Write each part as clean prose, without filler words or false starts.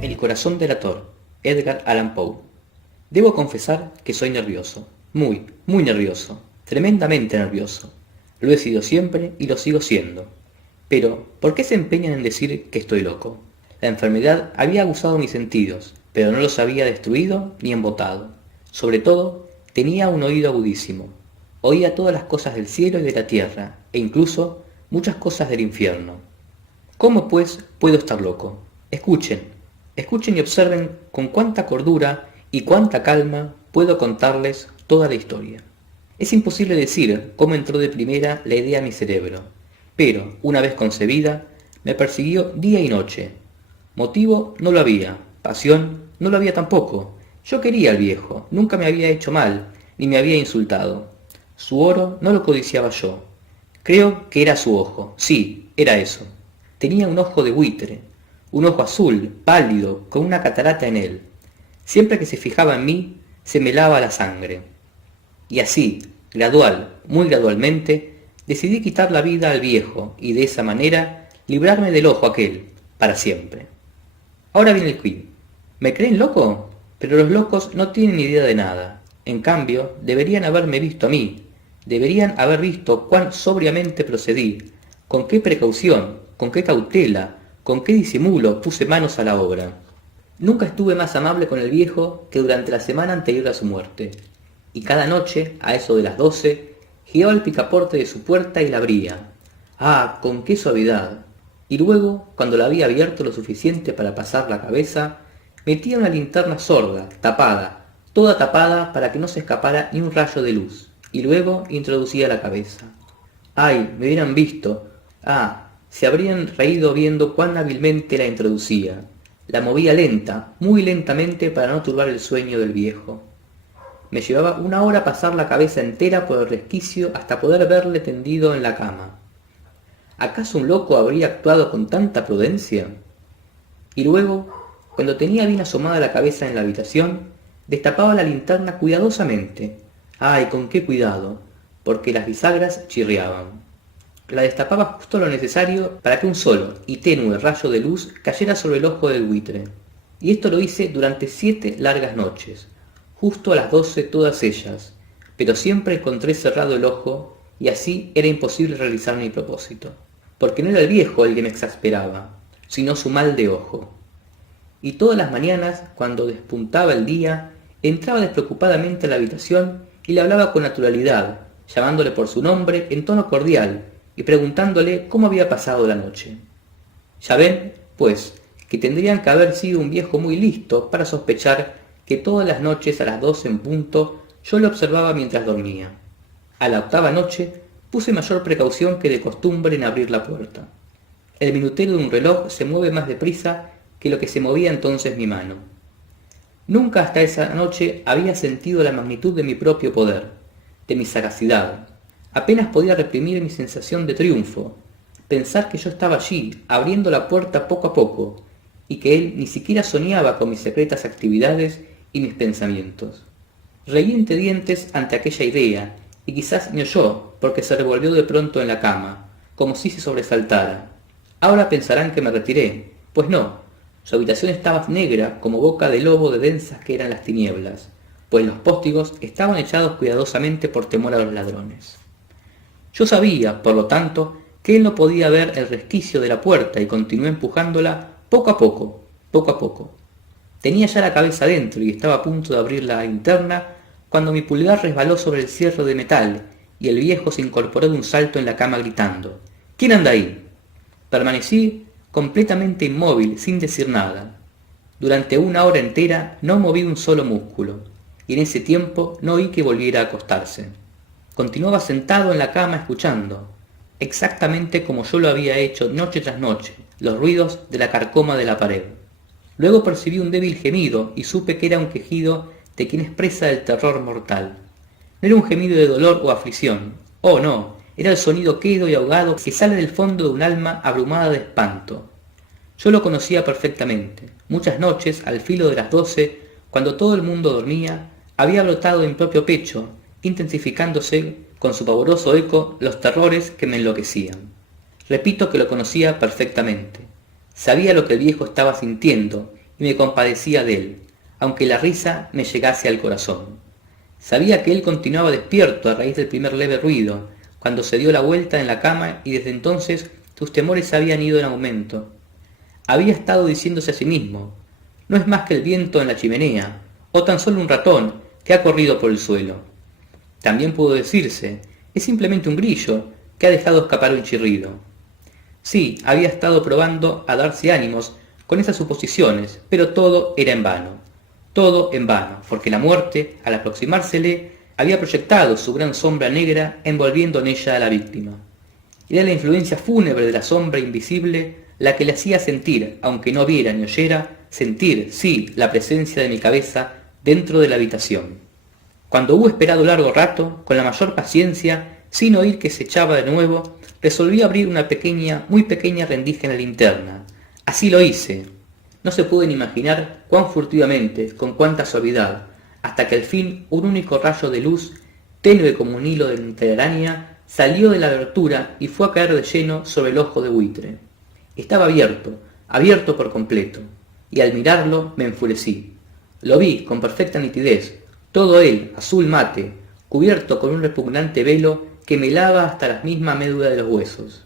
El corazón delator, Edgar Allan Poe. Debo confesar que soy nervioso, muy nervioso, tremendamente nervioso. Lo he sido siempre y lo sigo siendo. Pero, ¿por qué se empeñan en decir que estoy loco? La enfermedad había aguzado mis sentidos, pero no los había destruido ni embotado. Sobre todo, tenía un oído agudísimo. Oía todas las cosas del cielo y de la tierra, e incluso muchas cosas del infierno. ¿Cómo, pues, puedo estar loco? Escuchen y observen con cuánta cordura y cuánta calma puedo contarles toda la historia. Es imposible decir cómo entró de primera la idea a mi cerebro, pero, una vez concebida, me persiguió día y noche. Motivo no lo había, pasión no lo había tampoco. Yo quería al viejo, nunca me había hecho mal, ni me había insultado. Su oro no lo codiciaba yo. Creo que era su ojo, sí, era eso. Tenía un ojo de buitre, un ojo azul, pálido, con una catarata en él. Siempre que se fijaba en mí, se me helaba la sangre. Y así, muy gradualmente, decidí quitar la vida al viejo y de esa manera librarme del ojo aquel, para siempre. Ahora viene el quid. ¿Me creen loco? Pero los locos no tienen idea de nada. En cambio, deberían haberme visto a mí. Deberían haber visto cuán sobriamente procedí, con qué precaución, con qué cautela, con qué disimulo puse manos a la obra. Nunca estuve más amable con el viejo que durante la semana anterior a su muerte, y cada noche, a eso de las 12, giraba el picaporte de su puerta y la abría. ¡Ah, con qué suavidad! Y luego, cuando la había abierto lo suficiente para pasar la cabeza, metía una linterna sorda, tapada, toda tapada para que no se escapara ni un rayo de luz, y luego introducía la cabeza. ¡Ay, me hubieran visto! ¡Ah! Se habrían reído viendo cuán hábilmente la introducía. La movía lenta, muy lentamente para no turbar el sueño del viejo. Me llevaba 1 hora pasar la cabeza entera por el resquicio hasta poder verle tendido en la cama. ¿Acaso un loco habría actuado con tanta prudencia? Y luego, cuando tenía bien asomada la cabeza en la habitación, destapaba la linterna cuidadosamente. ¡Ay, con qué cuidado! Porque las bisagras chirriaban. La destapaba justo lo necesario para que un solo y tenue rayo de luz cayera sobre el ojo del buitre. Y esto lo hice durante 7 largas noches, justo a las 12 todas ellas, pero siempre encontré cerrado el ojo y así era imposible realizar mi propósito, porque no era el viejo el que me exasperaba, sino su mal de ojo. Y todas las mañanas, cuando despuntaba el día, entraba despreocupadamente a la habitación y le hablaba con naturalidad, llamándole por su nombre en tono cordial y preguntándole cómo había pasado la noche. Ya ven, pues, que tendrían que haber sido un viejo muy listo para sospechar que todas las noches a las 12 en punto yo lo observaba mientras dormía. A la 8ª noche puse mayor precaución que de costumbre en abrir la puerta. El minutero de un reloj se mueve más deprisa que lo que se movía entonces mi mano. Nunca hasta esa noche había sentido la magnitud de mi propio poder, de mi sagacidad. Apenas podía reprimir mi sensación de triunfo, pensar que yo estaba allí, abriendo la puerta poco a poco, y que él ni siquiera soñaba con mis secretas actividades y mis pensamientos. Reí entre dientes ante aquella idea, y quizás me oyó, porque se revolvió de pronto en la cama, como si se sobresaltara. Ahora pensarán que me retiré, pues no, su habitación estaba negra como boca de lobo de densas que eran las tinieblas, pues los póstigos estaban echados cuidadosamente por temor a los ladrones. Yo sabía, por lo tanto, que él no podía ver el resquicio de la puerta y continué empujándola poco a poco, poco a poco. Tenía ya la cabeza dentro y estaba a punto de abrir la linterna cuando mi pulgar resbaló sobre el cierre de metal y el viejo se incorporó de un salto en la cama gritando: «¿Quién anda ahí?». Permanecí completamente inmóvil, sin decir nada. Durante 1 hora entera no moví un solo músculo, y en ese tiempo no oí que volviera a acostarse. Continuaba sentado en la cama escuchando, exactamente como yo lo había hecho noche tras noche, los ruidos de la carcoma de la pared. Luego percibí un débil gemido y supe que era un quejido de quien expresa el terror mortal. No era un gemido de dolor o aflicción, oh no, era el sonido quedo y ahogado que sale del fondo de un alma abrumada de espanto. Yo lo conocía perfectamente. Muchas noches, al filo de las 12, cuando todo el mundo dormía, había brotado en mi propio pecho, intensificándose con su pavoroso eco los terrores que me enloquecían. Repito que lo conocía perfectamente. Sabía lo que el viejo estaba sintiendo y me compadecía de él, aunque la risa me llegase al corazón. Sabía que él continuaba despierto a raíz del primer leve ruido, cuando se dio la vuelta en la cama, y desde entonces sus temores habían ido en aumento. Había estado diciéndose a sí mismo: no es más que el viento en la chimenea, o tan solo un ratón que ha corrido por el suelo. También pudo decirse: es simplemente un grillo que ha dejado escapar un chirrido. Sí, había estado probando a darse ánimos con esas suposiciones, pero todo era en vano. Todo en vano, porque la muerte, al aproximársele, había proyectado su gran sombra negra envolviendo en ella a la víctima. Era la influencia fúnebre de la sombra invisible la que le hacía sentir, aunque no viera ni oyera, sentir, sí, la presencia de mi cabeza dentro de la habitación. Cuando hubo esperado largo rato, con la mayor paciencia, sin oír que se echaba de nuevo, resolví abrir una pequeña, muy pequeña rendija en la linterna. Así lo hice. No se pueden imaginar cuán furtivamente, con cuánta suavidad, hasta que al fin un único rayo de luz, tenue como un hilo de telaraña, salió de la abertura y fue a caer de lleno sobre el ojo de buitre. Estaba abierto, abierto por completo, y al mirarlo me enfurecí. Lo vi con perfecta nitidez, todo él azul mate, cubierto con un repugnante velo que me helaba hasta la misma médula de los huesos.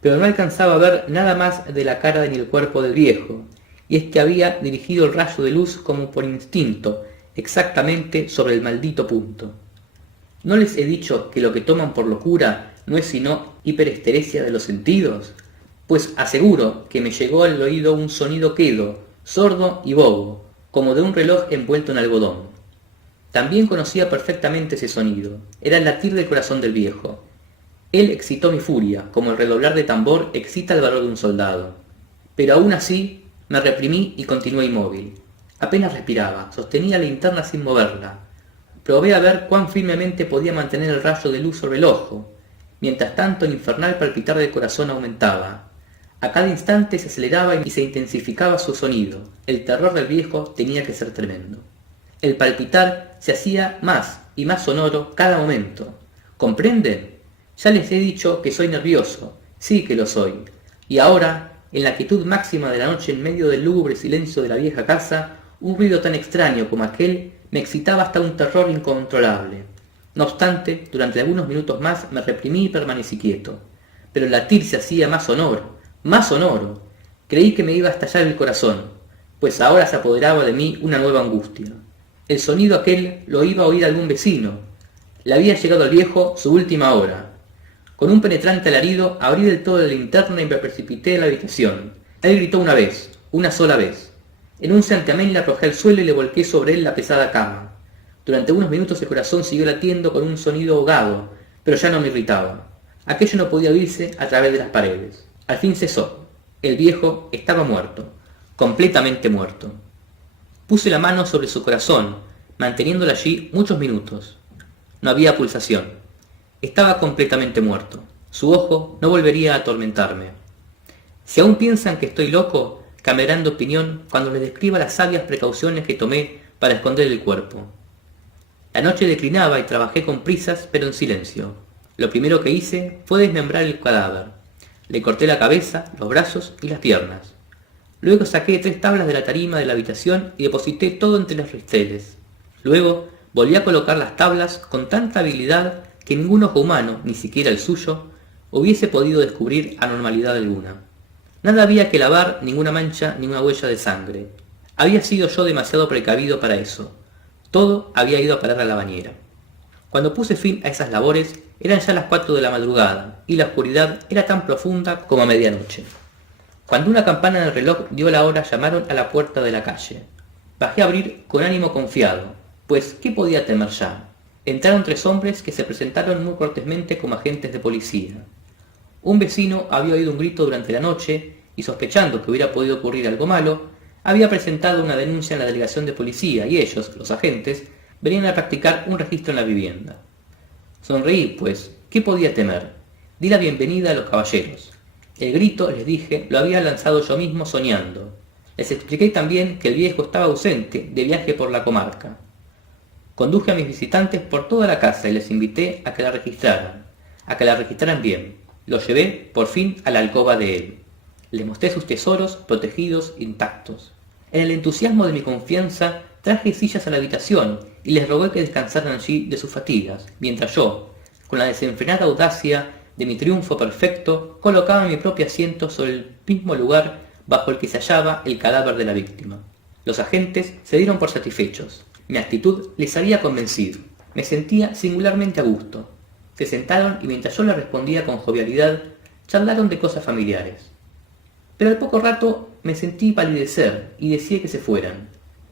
Pero no alcanzaba a ver nada más de la cara ni el cuerpo del viejo, y es que había dirigido el rayo de luz como por instinto, exactamente sobre el maldito punto. ¿No les he dicho que lo que toman por locura no es sino hiperesteresia de los sentidos? Pues aseguro que me llegó al oído un sonido quedo, sordo y bobo, como de un reloj envuelto en algodón. También conocía perfectamente ese sonido. Era el latir del corazón del viejo. Él excitó mi furia, como el redoblar de tambor excita el valor de un soldado. Pero aún así me reprimí y continué inmóvil. Apenas respiraba, sostenía la linterna sin moverla. Probé a ver cuán firmemente podía mantener el rayo de luz sobre el ojo. Mientras tanto el infernal palpitar del corazón aumentaba. A cada instante se aceleraba y se intensificaba su sonido. El terror del viejo tenía que ser tremendo. El palpitar se hacía más y más sonoro cada momento. ¿Comprenden? Ya les he dicho que soy nervioso. Sí que lo soy. Y ahora, en la quietud máxima de la noche, en medio del lúgubre silencio de la vieja casa, un ruido tan extraño como aquel me excitaba hasta un terror incontrolable. No obstante, durante algunos minutos más me reprimí y permanecí quieto. Pero el latir se hacía más sonoro, más sonoro. Creí que me iba a estallar el corazón, pues ahora se apoderaba de mí una nueva angustia. El sonido aquel lo iba a oír algún vecino. Le había llegado al viejo su última hora. Con un penetrante alarido abrí del todo la linterna y me precipité en la habitación. Él gritó una vez, una sola vez. En un santiamén le arrojé al suelo y le volqué sobre él la pesada cama. Durante unos minutos el corazón siguió latiendo con un sonido ahogado, pero ya no me irritaba. Aquello no podía oírse a través de las paredes. Al fin cesó. El viejo estaba muerto, completamente muerto. Puse la mano sobre su corazón, manteniéndola allí muchos minutos. No había pulsación. Estaba completamente muerto. Su ojo no volvería a atormentarme. Si aún piensan que estoy loco, cambiarán de opinión cuando les describa las sabias precauciones que tomé para esconder el cuerpo. La noche declinaba y trabajé con prisas, pero en silencio. Lo primero que hice fue desmembrar el cadáver. Le corté la cabeza, los brazos y las piernas. Luego saqué 3 tablas de la tarima de la habitación y deposité todo entre los risteles. Luego volví a colocar las tablas con tanta habilidad que ningún ojo humano, ni siquiera el suyo, hubiese podido descubrir anormalidad alguna. Nada había que lavar, ninguna mancha, ninguna huella de sangre. Había sido yo demasiado precavido para eso. Todo había ido a parar a la bañera. Cuando puse fin a esas labores, eran ya las 4 de la madrugada, y la oscuridad era tan profunda como a medianoche. Cuando una campana del reloj dio la hora, llamaron a la puerta de la calle. Bajé a abrir con ánimo confiado, pues ¿qué podía temer ya? Entraron 3 hombres que se presentaron muy cortésmente como agentes de policía. Un vecino había oído un grito durante la noche y, sospechando que hubiera podido ocurrir algo malo, había presentado una denuncia en la delegación de policía y ellos, los agentes, venían a practicar un registro en la vivienda. Sonreí, pues, ¿qué podía temer? Di la bienvenida a los caballeros. El grito, les dije, lo había lanzado yo mismo soñando. Les expliqué también que el viejo estaba ausente, de viaje por la comarca. Conduje a mis visitantes por toda la casa y les invité a que la registraran bien. Los llevé, por fin, a la alcoba de él. Les mostré sus tesoros protegidos intactos. En el entusiasmo de mi confianza, traje sillas a la habitación y les rogué que descansaran allí de sus fatigas, mientras yo, con la desenfrenada audacia de mi triunfo perfecto, colocaba mi propio asiento sobre el mismo lugar bajo el que se hallaba el cadáver de la víctima. Los agentes se dieron por satisfechos. Mi actitud les había convencido. Me sentía singularmente a gusto. Se sentaron y mientras yo les respondía con jovialidad, charlaron de cosas familiares. Pero al poco rato me sentí palidecer y deseé que se fueran.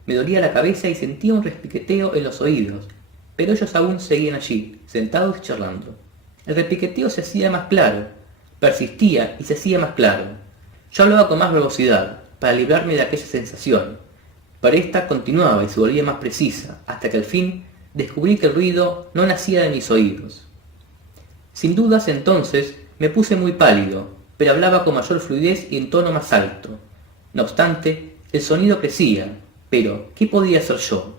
Me dolía la cabeza y sentía un repiqueteo en los oídos, pero ellos aún seguían allí, sentados y charlando. El repiqueteo se hacía más claro, persistía y se hacía más claro. Yo hablaba con más velocidad, para librarme de aquella sensación, pero ésta continuaba y se volvía más precisa, hasta que al fin descubrí que el ruido no nacía de mis oídos. Sin dudas entonces me puse muy pálido, pero hablaba con mayor fluidez y en tono más alto. No obstante, el sonido crecía, pero ¿qué podía hacer yo?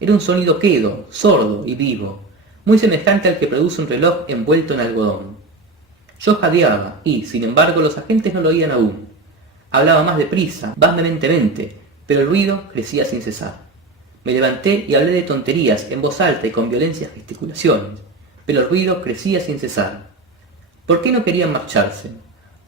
Era un sonido quedo, sordo y vivo, muy semejante al que produce un reloj envuelto en algodón. Yo jadeaba y, sin embargo, los agentes no lo oían aún. Hablaba más deprisa, más vehementemente, pero el ruido crecía sin cesar. Me levanté y hablé de tonterías en voz alta y con violentas gesticulaciones, pero el ruido crecía sin cesar. ¿Por qué no querían marcharse?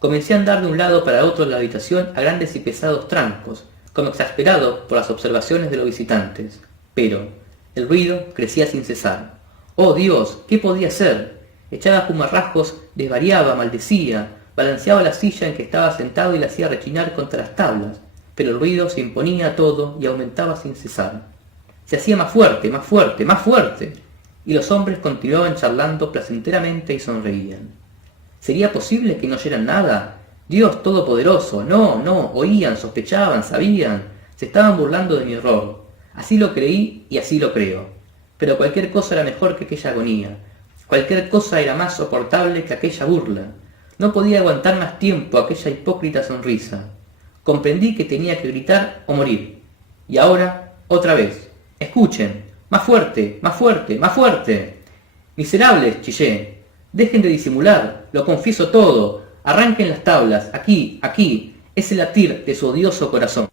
Comencé a andar de un lado para otro de la habitación a grandes y pesados trancos, como exasperado por las observaciones de los visitantes. Pero el ruido crecía sin cesar. ¡Oh Dios! ¿Qué podía hacer? Echaba espumarrajos, desvariaba, maldecía, balanceaba la silla en que estaba sentado y la hacía rechinar contra las tablas, pero el ruido se imponía a todo y aumentaba sin cesar. Se hacía más fuerte, más fuerte, más fuerte, y los hombres continuaban charlando placenteramente y sonreían. ¿Sería posible que no oyeran nada? Dios todopoderoso, no, oían, sospechaban, sabían, se estaban burlando de mi horror. Así lo creí y así lo creo. Pero cualquier cosa era mejor que aquella agonía. Cualquier cosa era más soportable que aquella burla. No podía aguantar más tiempo aquella hipócrita sonrisa. Comprendí que tenía que gritar o morir. Y ahora, otra vez. Escuchen. Más fuerte, más fuerte, más fuerte. Miserables, chillé. Dejen de disimular. Lo confieso todo. Arranquen las tablas. Aquí. Es el latir de su odioso corazón.